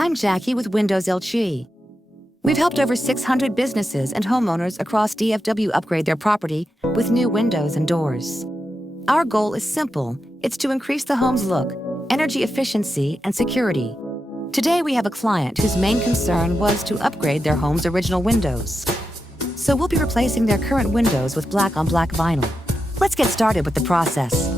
I'm Jackie with Windows Chuy. We've helped over 600 businesses and homeowners across DFW upgrade their property with new windows and doors. Our goal is simple. It's to increase the home's look, energy efficiency, and security. Today we have a client whose main concern was to upgrade their home's original windows. So we'll be replacing their current windows with black-on-black vinyl. Let's get started with the process.